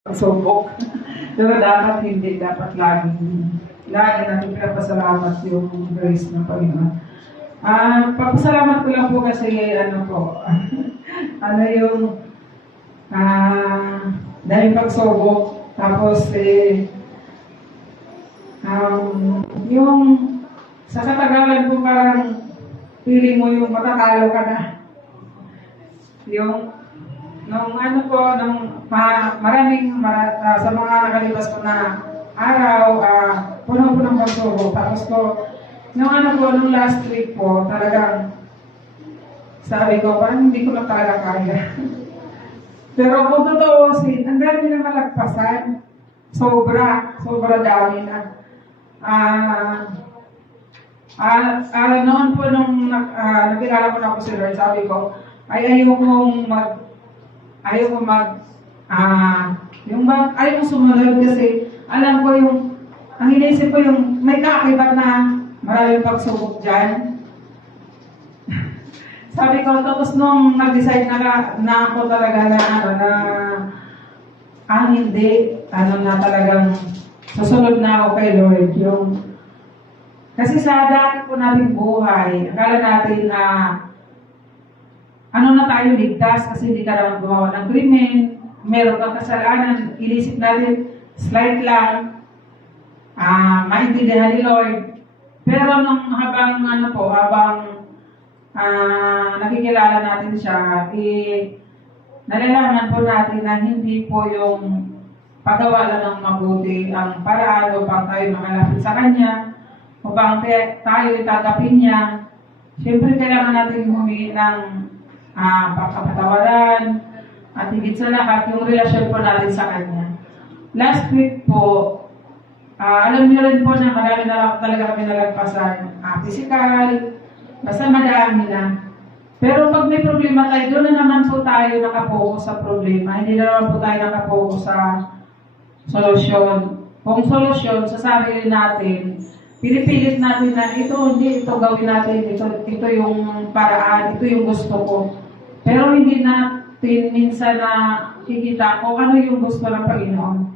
pagsubok. Pero dapat hindi, dapat lagi natin pinapasalamat yung grace ng Panginoon. Papasalamat ko lang po kasi, ano yung, dahil pagsubok, tapos yung, sa katagalan po parang, feeling mo yung matatalo ka na. Yung, sa mga nakalipas ko na araw, puno-puno ng pagsubok. Tapos nung last week po, talagang, sabi ko, parang hindi ko na talaga kaya. Pero kung totoo, ang dami na malagpasan. Sobra dami na. Noon po nung nakilala ko na po si Lord, sabi ko, ayaw ko sumunod kasi alam ko ang inisip ko yung may kaakibat na maraming pagsubok dyan. Sabi ko, tapos nung nag-decide na ako talaga hindi, na talagang susunod na ako kay Lord. Kasi sa dati po nating buhay, akala natin na tayo ligtas kasi hindi ka naman gumawa ng krimen, meron kang kasalanan, inisip natin, slight lang, maintindihan ni Lord. Pero habang nakikilala natin siya, nalalaman po natin na hindi po yung paggawa lang ng mabuti ang paraan upang tayo makalapit sa Kanya, upang tayo itatapin niya. Siyempre, kailangan natin humingi ng pagkapatawaran at higit sa lahat, yung relasyon po natin sa Kanya. Last week po, alam niyo rin po na marami na talaga kami nalagpasan. Physical, basta madami na. Pero pag may problema tayo, doon na naman po tayo nakapokus sa problema. Hindi na naman po tayo nakapokus sa solusyon. Kung solusyon, sa sarili natin, pinipilit natin na ito gawin natin, ito yung paraan, ito yung gusto ko. Pero hindi natin minsan na kikita kung ano yung gusto ng Panginoon.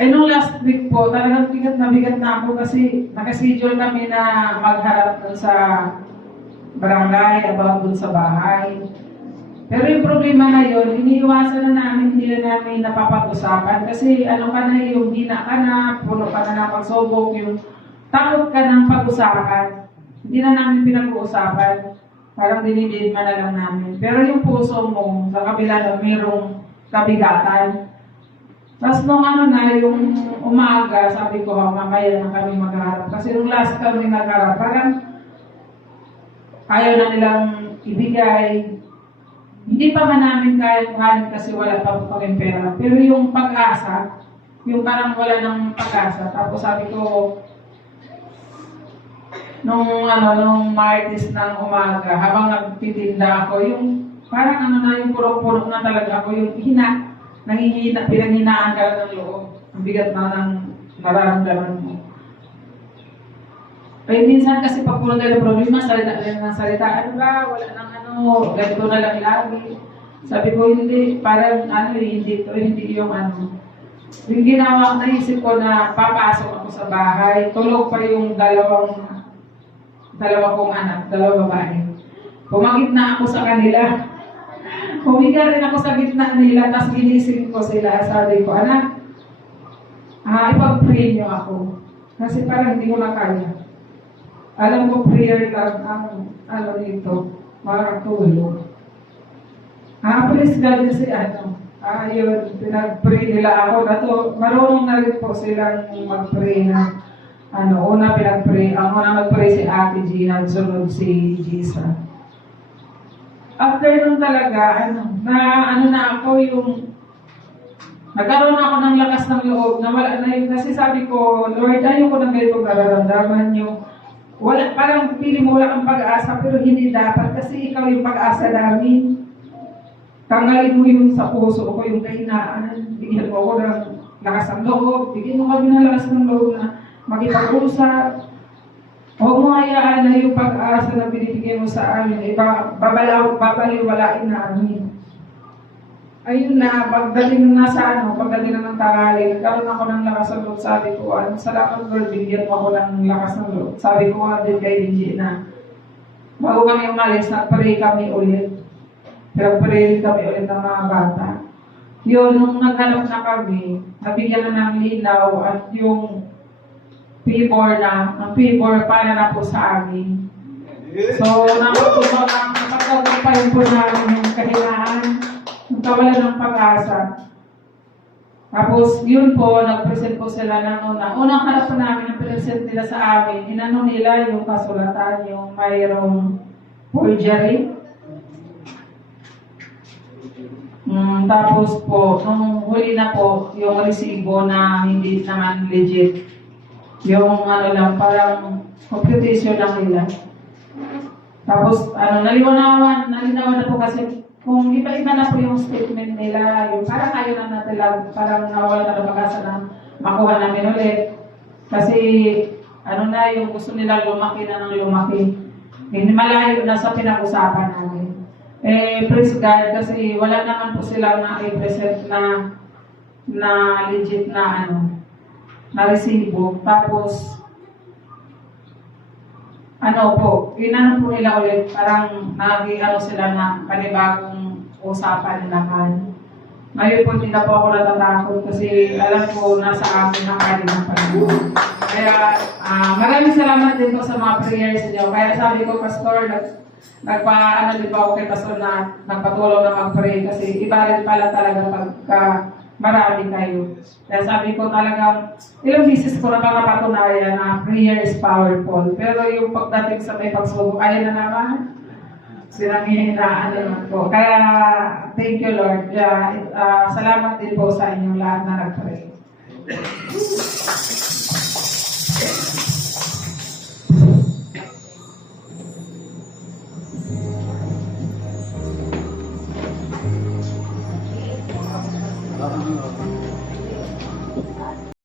Nung last week po, talagang bigat na ako kasi nakaschedule kami na magharap dun sa barangay, about dun sa bahay. Pero yung problema na yun, iniiwasan na namin, hindi na namin napapag-usapan kasi yung hina ka na, puno ka na ng pagsubok, yung takot ka ng pag-usapan. Hindi na namin pinag-uusapan. Parang dinididma na lang namin. Pero yung puso mo, sa kabila na mayroong kabigatan. Tapos yung umaga, sabi ko, mamaya na kami magharap. Kasi nung last kami nagharap, parang ayaw na nilang ibigay. Hindi pa man namin kaya kuhanin kasi wala pa po kami pera. Pero yung pag-asa, yung parang wala ng pag-asa. Tapos sabi ko, nung Martes ng umaga, habang nagtitinda ako, yung parang yung purok-purok na talaga ako, yung pinanghinaan ka ng loob. Ang bigat na ng nararamdaman mo. Kaya minsan kasi pag puro tayo problema, salita lang ng salita, wala nang ganito na lang lagi. Sabi ko, hindi, parang hindi yung Yung ginawa, naisip ko na papasok ako sa bahay, tulog pa yung dalawa kong anak, dalawa babae. Pumagit na ako sa kanila. Humiga rin ako sa gitna nila, tapos ginising ko sila. Sabi ko, anak, ipag-pray niyo ako. Kasi parang hindi ko na kaya. Alam ko, prayer lang ang dito, makakatulog. Praise God kasi yun, pinag-pray nila ako. Marunong na rin po silang mag-pray na una pinag-pray. Ang una mag-pray si Ate Gina, sunod si Gisa. After nun talaga, nagkaroon ako ng lakas ng loob, na wala na yun. Kasi sabi ko, Lord, ayoko ng ganito nararamdaman nyo. Parang pili mo wala kang pag-asa, pero hindi dapat. Kasi ikaw yung pag-asa namin. Tanggalin mo yung sa puso ko, yung kahinaan. Bigyan mo ako ng lakas ng loob. Bigyan mo kami ng lakas ng loob na makipag-usap. Huwag mo hayaan na yung pag-asa na binibigay mo sa amin, babaliwalain namin. ayun na, pagdating na sa pagdating na ng tanghali, nagkaroon ako ng lakas ng loob. Sabi ko, salamat Lord, bigyan mo ako ng lakas ng loob. Sabi ko nga din kay DJ na, bago kami umalis, nag-pray kami ulit. Pero pray kami ulit ng mga bata. Yun, nung naghanap na kami, nabigyan na ng linaw at yung favor para na po sa amin. So, napagtagumpayan po namin yung kahinaan, yung kawalan ng pag-asa. Tapos, yun po, nag-present po sila ng unang hanap po namin, ang present nila sa amin, inano nila yung kasulatan, yung mayroong forgery. Tapos po, nung huli na po, yung resibo na hindi naman legit. Yung lang, parang computation lang nila. Tapos, nalinawan na po kasi kung iba-iba na po yung statement nila, yung parang ayaw na natin lang, parang nawala na pag-asa na makuha namin ulit. Kasi, yung gusto nila lumaki na ng lumaki. Hindi malayo na sa pinag-usapan namin. Praise God, kasi wala naman po silang na-present na legit na na resibo. Tapos, inano po nila ulit, parang sila na panibagong usapan naman. Ngayon po, hindi na po ako natatakot kasi alam ko nasa akin na kaya ng Panginoon. Kaya, maraming salamat din po sa mga prayers niyo. Kaya sabi ko, Pastor, din ba ako kay Pastor na nagpatulong na mag-pray kasi iba rin pala talaga pagka marami kayo. Kaya sabi ko talagang, ilang beses ko na napatunayan na prayer is powerful. Pero yung pagdating sa may pagsubok, ayan na naman. Sinanghihinaan naman po. Kaya, thank you Lord. Salamat din po sa inyong lahat na nag-pray.